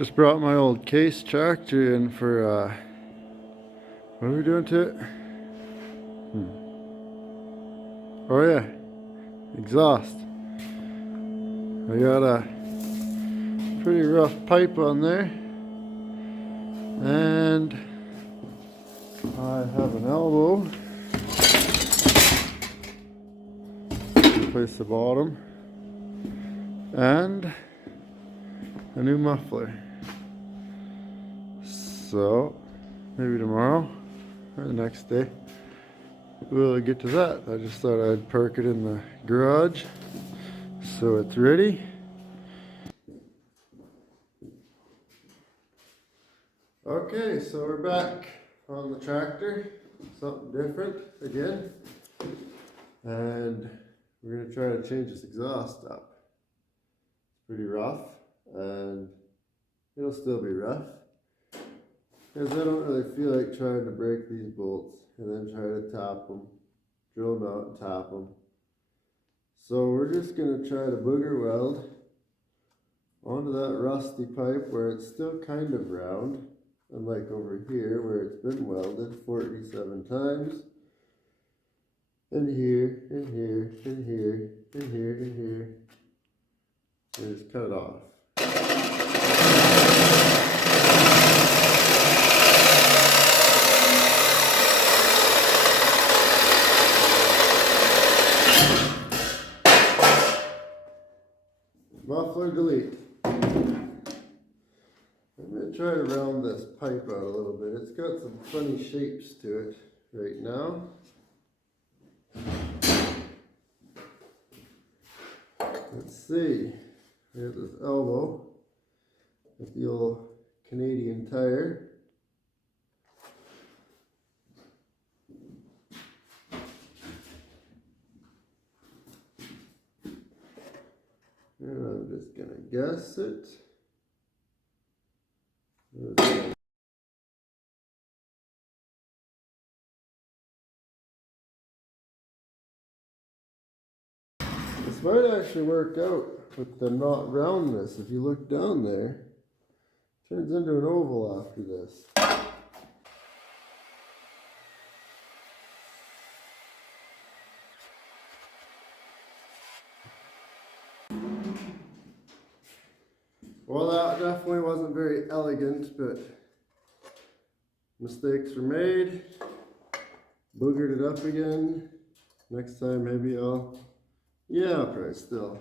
Just brought my old case tractor in for, what are we doing to it? Oh yeah, exhaust. I got a pretty rough pipe on there. And I have an elbow to replace the bottom. And a new muffler. So maybe tomorrow or the next day we'll get to that. I just thought I'd park it in the garage so it's ready. Okay, so we're back on the tractor. Something different again. And we're going to try to change this exhaust up. It's pretty rough and it'll still be rough. Because I don't really feel like trying to break these bolts and then try to tap them, drill them out and tap them. So we're just going to try to booger weld onto that rusty pipe where it's still kind of round, unlike over here where it's been welded 47 times. And here, and here, and here, and here, and here. And just cut it off. Muffler delete. I'm going to try to round this pipe out a little bit. It's got some funny shapes to it right now. Let's see. Here's this elbow with the old Canadian tire. And I'm just going to guess it. This might actually work out with the not roundness. If you look down there, it turns into an oval after this. Well, that definitely wasn't very elegant, but mistakes were made. Boogered it up again. Next time maybe I'll probably still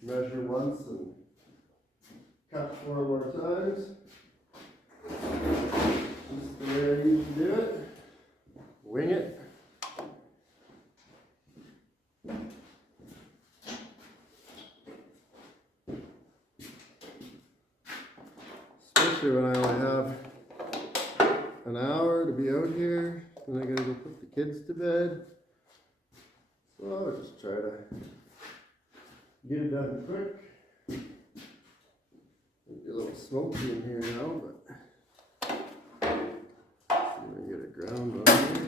measure once and cut 4 more times. Just the way I usually do it. Wing it. Especially when I only have an hour to be out here, and I gotta go put the kids to bed. So I'll just try to get it done quick. Maybe a little smoky in here now, but see if I can get it ground on here.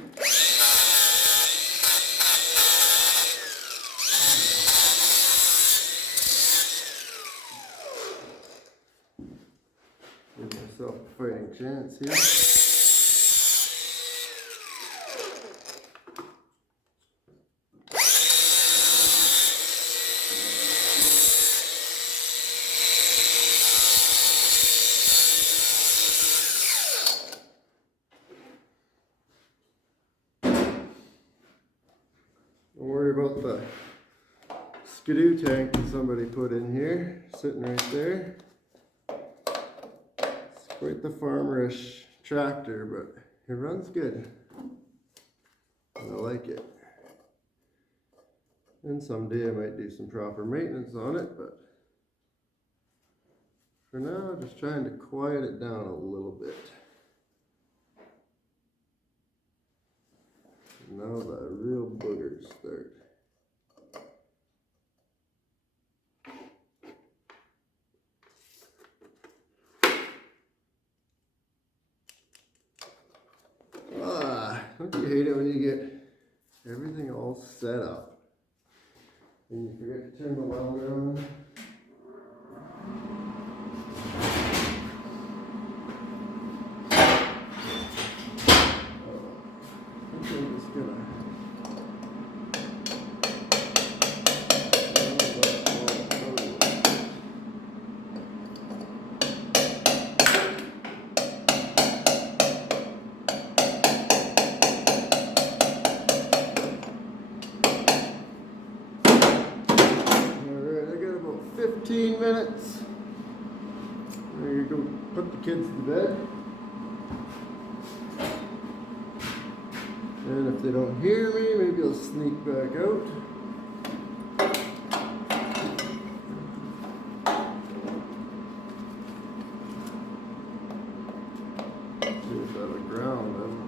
Give myself a fighting chance here. Don't worry about the skidoo tank that somebody put in here, sitting right there. It's quite the farmerish tractor, but it runs good. And I like it. And someday I might do some proper maintenance on it, but for now, I'm just trying to quiet it down a little bit. Now the real boogers start. Don't you hate it when you get everything all set up and you forget to turn the welder on? 15 minutes. There you go, put the kids to bed. And if they don't hear me, maybe I'll sneak back out. See if that'll ground them.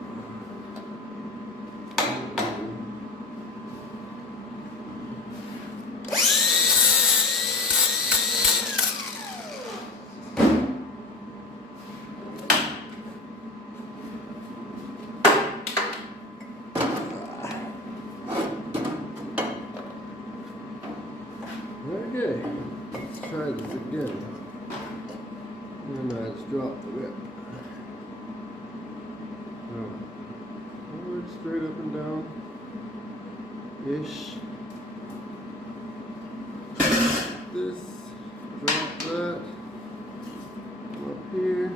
Okay, let's try this again. And let's drop the whip. Forward, straight up and down. Ish. This, drop that. Come up here.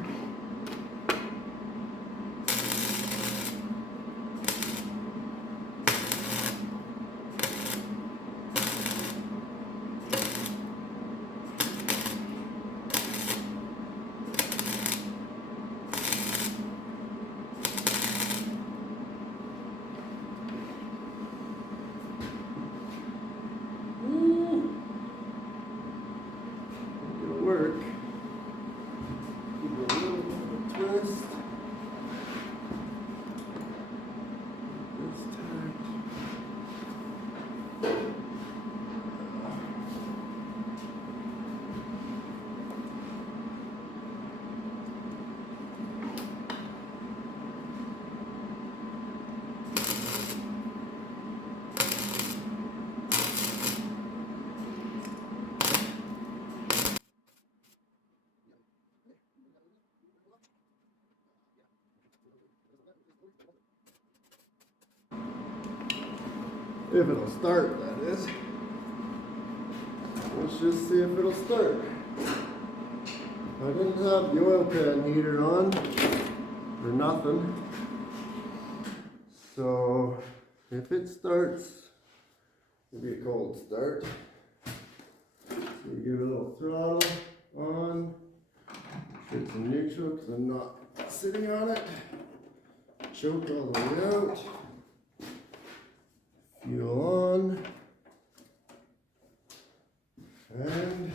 Work. Give it a little bit of a twist. This tight. If it'll start, that is. Let's just see if it'll start. I didn't have the oil pan heater on or nothing. So if it starts, it'll be a cold start. So you give it a little throttle on. It's in neutral because I'm not sitting on it. Choke all the way out. Fuel on, and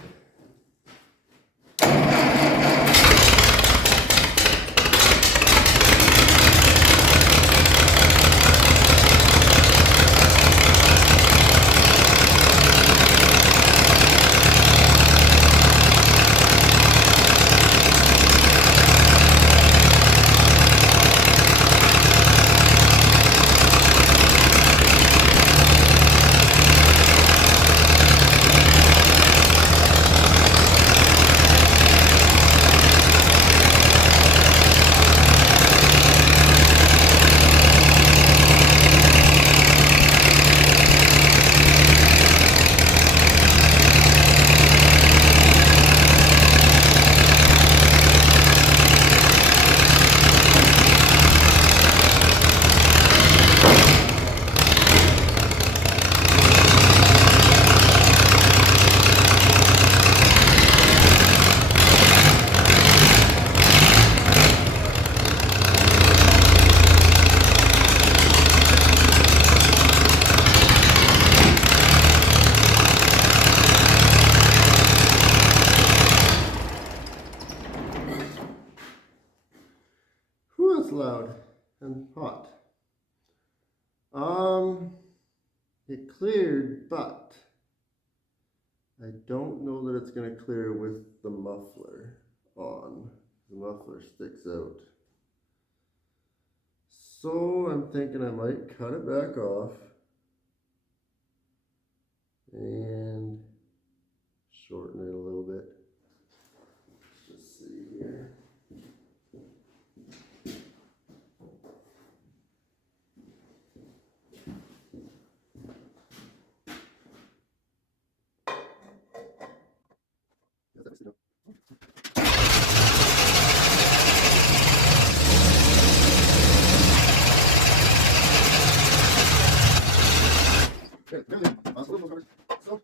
it's loud and hot. It cleared, but I don't know that it's going to clear with the muffler on. The muffler sticks out. So I'm thinking I might cut it back off and shorten it a little bit. Let's just see here. So,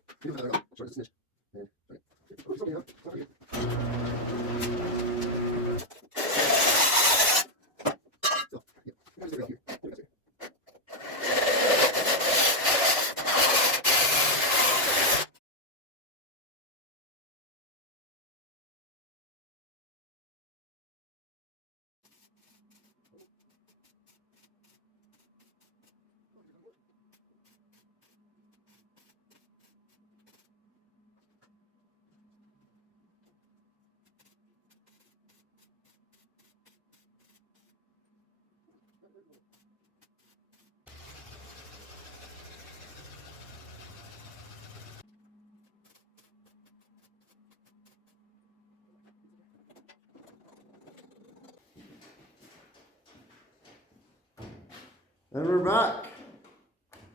And we're back.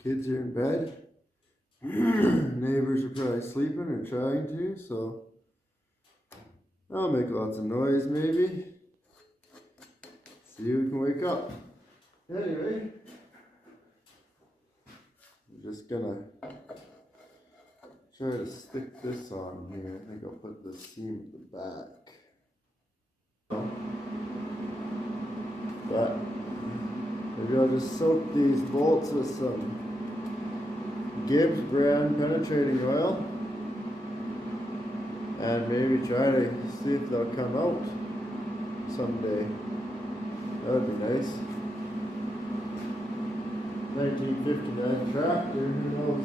Kids are in bed. Neighbors are probably sleeping or trying to, so I'll make lots of noise maybe. See who can wake up. Anyway, I'm just gonna try to stick this on here. I think I'll put the seam at the back. But maybe I'll just soak these bolts with some Gibbs brand penetrating oil and maybe try to see if they'll come out someday. That would be nice. 1959 tractor, who knows?